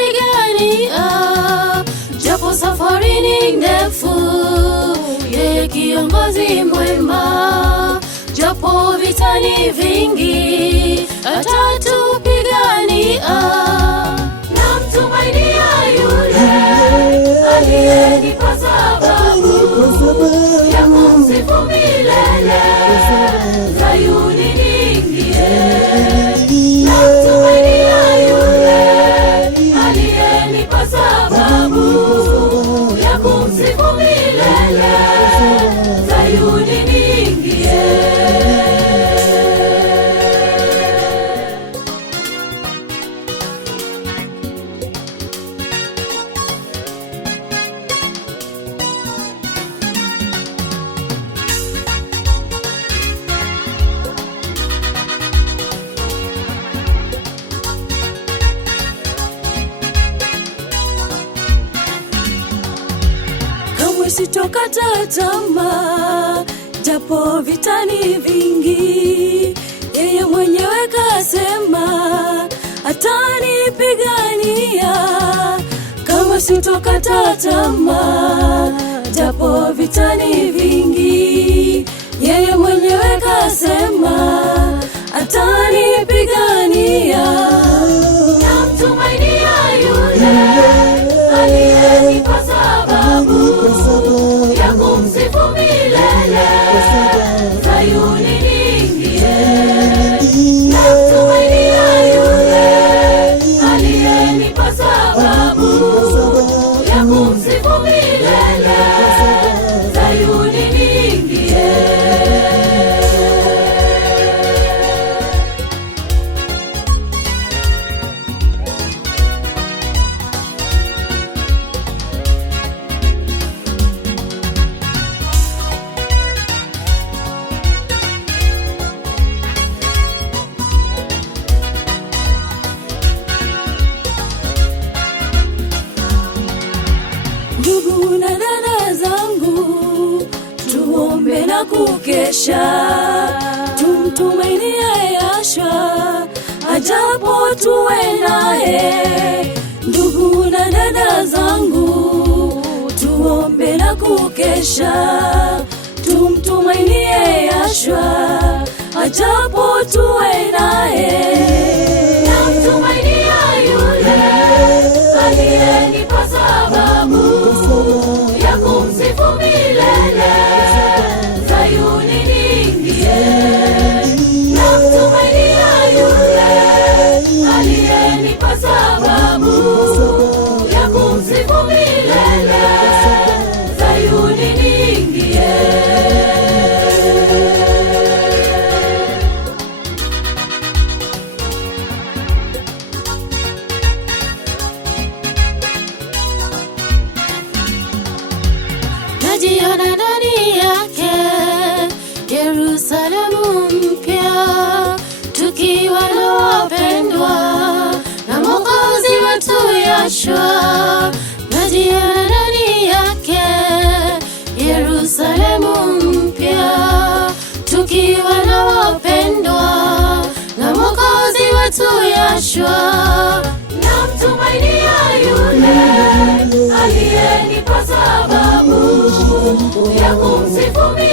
atanipigania, japo safari ni ndefu. Yeye kiongozi mwema, japo vita ni vingi, atatupigania. Namtumainia yule aliyenipa sababu ya kumsifu milele. Sayuni niingie. Namtumainia yule aliyenipa sababu ya kumsifu milele. Sayuni niingie. Sitokata tamaa, japo vita ni vingi. Yeye mwenyewe kasema atanipigania. Kama sitokata tamaa, japo vita ni vingi. Yeye mwenyewe kasema atanipigania. Namtumainia yule aliyenipa sababu ya kumsifu milele. Sayuni niingie. Namtumainia yule aliyenipa sababu ya kumsifu milele. Sayuni niingie. Ndugu na dada zangu, tuombe na kukesha, tumtumainie Yahshua, ajapo tuwe naye. Ndugu na dada zangu, tuombe na kukesha, tumtumainie Yahshua, ajapo tuwe naye. Namtumainia yule aliyenipa sababu ya kumsifu milele. Sayuni niingie. Namtumainia yule aliyenipa sababu ya kumsifu milele. Sayuni niingie. Najiona ndani yake Yerusalemu mpya, tukiwa na wapendwa na Mwokozi wetu Yahshua. Najiona ndani yake Yerusalemu mpya, tukiwa na wapendwa na Mwokozi wetu Yahshua. Namtumainia yule aliyenipa sababu ya kumsifu milele.